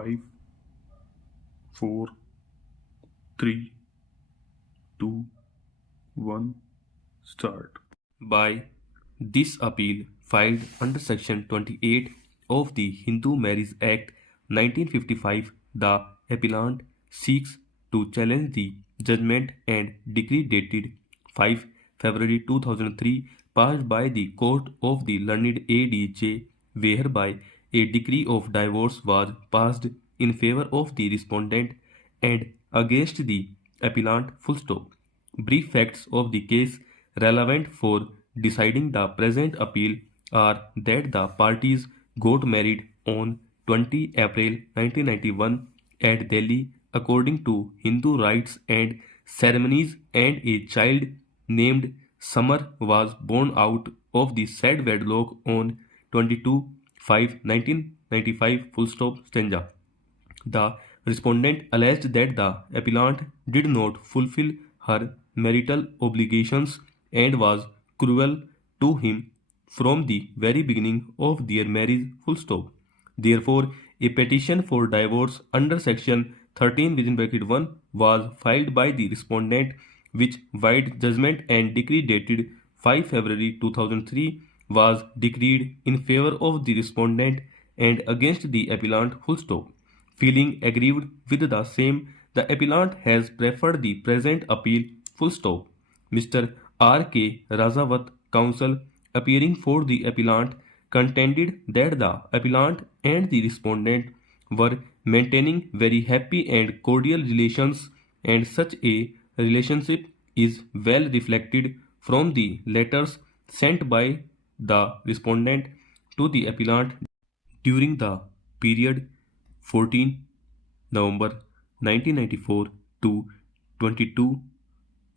5, 4, 3, 2, 1, start. By this appeal filed under Section 28 of the Hindu Marriage Act 1955, the appellant seeks to challenge the judgment and decree dated 5 February 2003 passed by the Court of the Learned ADJ, whereby a decree of divorce was passed in favor of the respondent and against the appellant. Full stop. Brief facts of the case relevant for deciding the present appeal are that the parties got married on 20 April 1991 at Delhi according to Hindu rites and ceremonies, and a child named Samar was born out of the said wedlock on 22/5/1995. Full stop. Stanza. The respondent alleged that the appellant did not fulfill her marital obligations and was cruel to him from the very beginning of their marriage. Full stop. Therefore, a petition for divorce under Section 13 (1) was filed by the respondent, which vide judgment and decree dated 5 February 2003 was decreed in favor of the respondent and against the appellant. Full stop. Feeling aggrieved with the same, the appellant has preferred the present appeal. Full stop. Mr. R. K. Razawat, counsel, appearing for the appellant, contended that the appellant and the respondent were maintaining very happy and cordial relations, and such a relationship is well reflected from the letters sent by the respondent to the appellant during the period 14 November 1994 to 22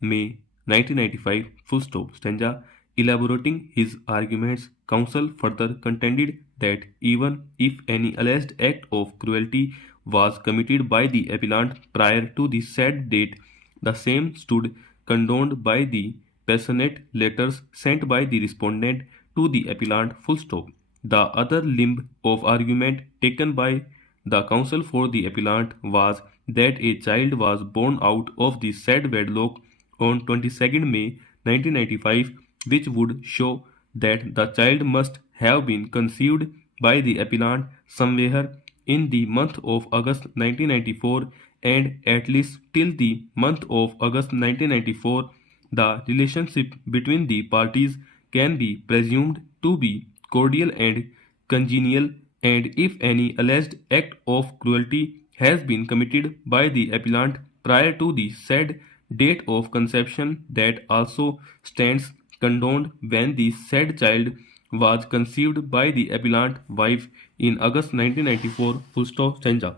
May 1995. Full stop. Stanza. Elaborating his arguments, counsel further contended that even if any alleged act of cruelty was committed by the appellant prior to the said date, the same stood condoned by the passionate letters sent by the respondent to the appellant. Full stop. The other limb of argument taken by the counsel for the appellant was that a child was born out of the said wedlock on 22nd May 1995, which would show that the child must have been conceived by the appellant somewhere in the month of August 1994, and at least till the month of August 1994, the relationship between the parties can be presumed to be cordial and congenial, and if any alleged act of cruelty has been committed by the appellant prior to the said date of conception, that also stands condoned when the said child was conceived by the appellant wife in August 1994. Full stop. Stanza.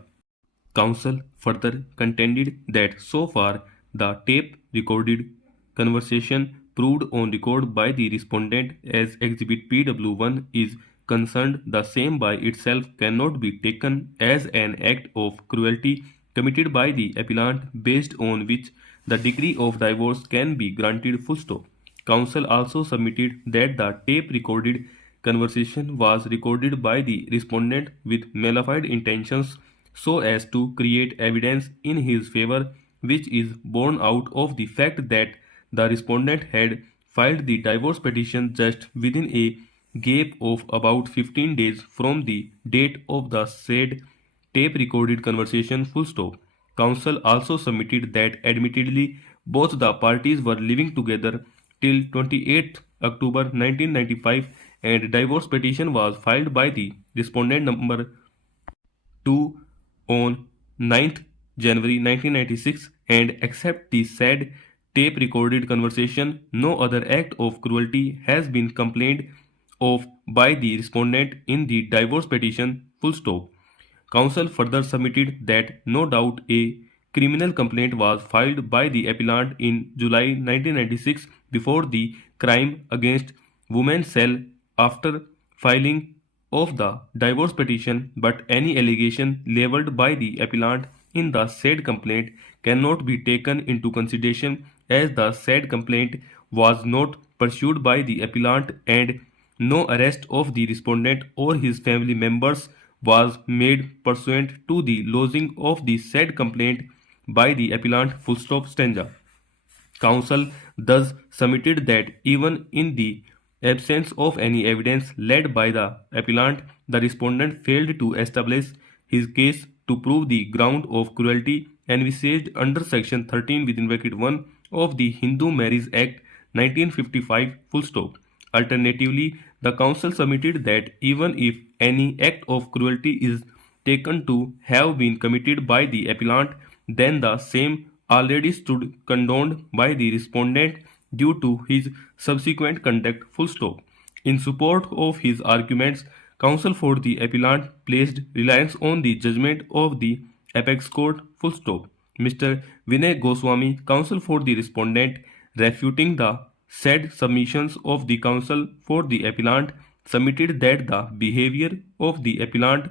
Counsel further contended that so far the tape recorded conversation proved on record by the respondent as Exhibit PW1 is concerned, the same by itself cannot be taken as an act of cruelty committed by the appellant, based on which the decree of divorce can be granted. Full stop. Counsel also submitted that the tape recorded conversation was recorded by the respondent with malified intentions so as to create evidence in his favor, which is borne out of the fact that the respondent had filed the divorce petition just within a gap of about 15 days from the date of the said tape recorded conversation. Full stop. Counsel also submitted that admittedly both the parties were living together till 28th October 1995, and divorce petition was filed by the respondent number 2 on 9th January 1996, and except the said tape recorded conversation, no other act of cruelty has been complained of by the respondent in the divorce petition. Full stop. Counsel further submitted that no doubt a criminal complaint was filed by the appellant in July 1996 before the crime against women cell after filing of the divorce petition, but any allegation labeled by the appellant in the said complaint cannot be taken into consideration, as the said complaint was not pursued by the appellant and no arrest of the respondent or his family members was made pursuant to the lodging of the said complaint by the appellant full stop stanza. Counsel thus submitted that even in the absence of any evidence led by the appellant, the respondent failed to establish his case to prove the ground of cruelty envisaged under section 13 within bracket 1 of the Hindu Marriage Act 1955 full stop. Alternatively, the counsel submitted that even if any act of cruelty is taken to have been committed by the appellant, then the same already stood condoned by the respondent due to his subsequent conduct full stop. In support of his arguments, counsel for the appellant placed reliance on the judgment of the apex court full stop. Mr. Vinay Goswami, counsel for the respondent, refuting the said submissions of the counsel for the appellant, submitted that the behavior of the appellant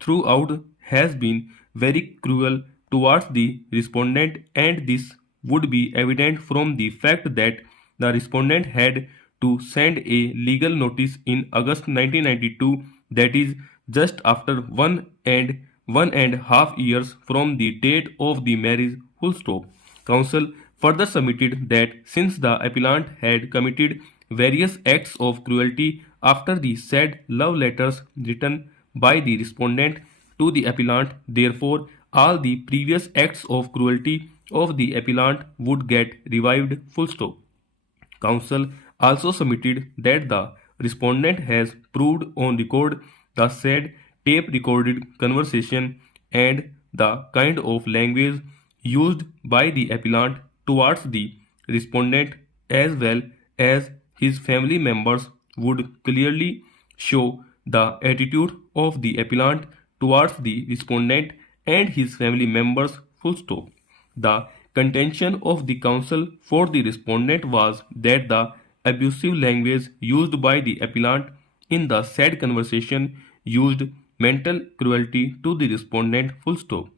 throughout has been very cruel towards the respondent, and this would be evident from the fact that the respondent had to send a legal notice in August 1992, that is just after 1.5 years from the date of the marriage full stop. Counsel further submitted that since the appellant had committed various acts of cruelty after the said love letters written by the respondent to the appellant, therefore all the previous acts of cruelty of the appellant would get revived full stop. Counsel also submitted that the respondent has proved on record the said tape recorded conversation and the kind of language used by the appellant towards the respondent as well as his family members would clearly show the attitude of the appellant towards the respondent and his family members full stop. The contention of the counsel for the respondent was that the abusive language used by the appellant in the said conversation used mental cruelty to the respondent full stop.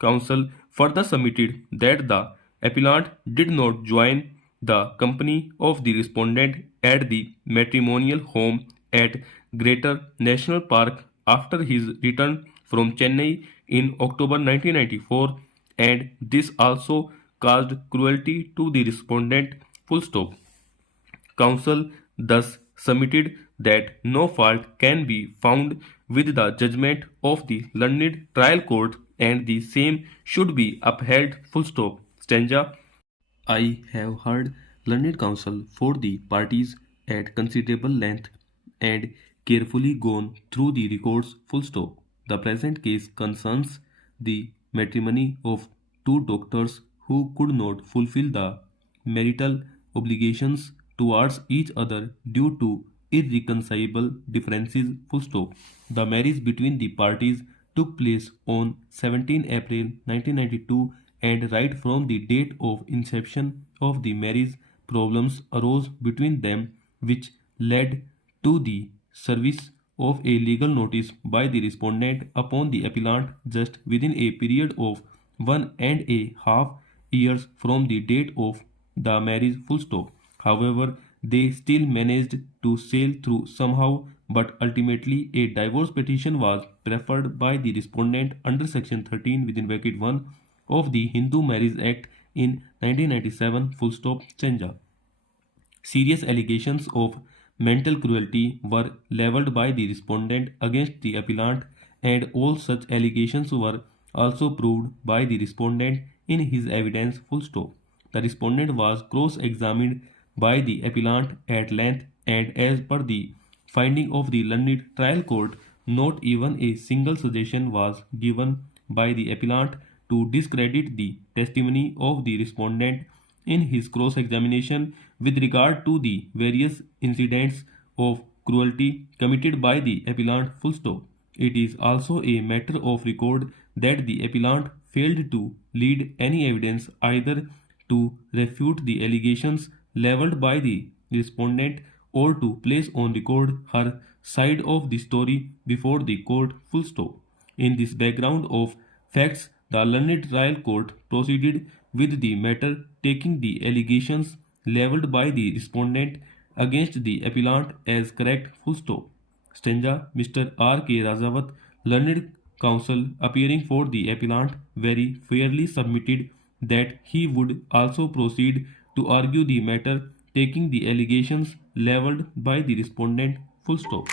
Counsel further submitted that the appellant did not join the company of the respondent at the matrimonial home at Greater National Park after his return from Chennai in October 1994, and this also caused cruelty to the respondent full stop. Counsel thus submitted that no fault can be found with the judgment of the learned trial court and the same should be upheld full stop. Stanza. I have heard learned counsel for the parties at considerable length and carefully gone through the records full stop. The present case concerns the matrimony of two doctors who could not fulfill the marital obligations towards each other due to irreconcilable differences full stop. The marriage between the parties took place on 17 April 1992, and right from the date of inception of the marriage problems arose between them which led to the service of a legal notice by the respondent upon the appellant just within a period of 1.5 years from the date of the marriage full stop. However, they still managed to sail through somehow, but ultimately a divorce petition was preferred by the respondent under section 13 within bracket 1 of the Hindu Marriage Act in 1997 full stop Chenja. Serious allegations of mental cruelty were leveled by the respondent against the appellant, and all such allegations were also proved by the respondent in his evidence full stop. The respondent was cross-examined by the appellant at length, and as per the finding of the learned trial court, not even a single suggestion was given by the appellant to discredit the testimony of the respondent in his cross-examination with regard to the various incidents of cruelty committed by the appellant full stop. It is also a matter of record that the appellant failed to lead any evidence either to refute the allegations leveled by the respondent or to place on record her side of the story before the court full stop. In this background of facts, the learned trial court proceeded with the matter, taking the allegations leveled by the respondent against the appellant as correct full stop. Stanza. Mr. R. K. Rajawat, Learned counsel appearing for the appellant very fairly submitted that he would also proceed to argue the matter, taking the allegations levelled by the respondent full stop.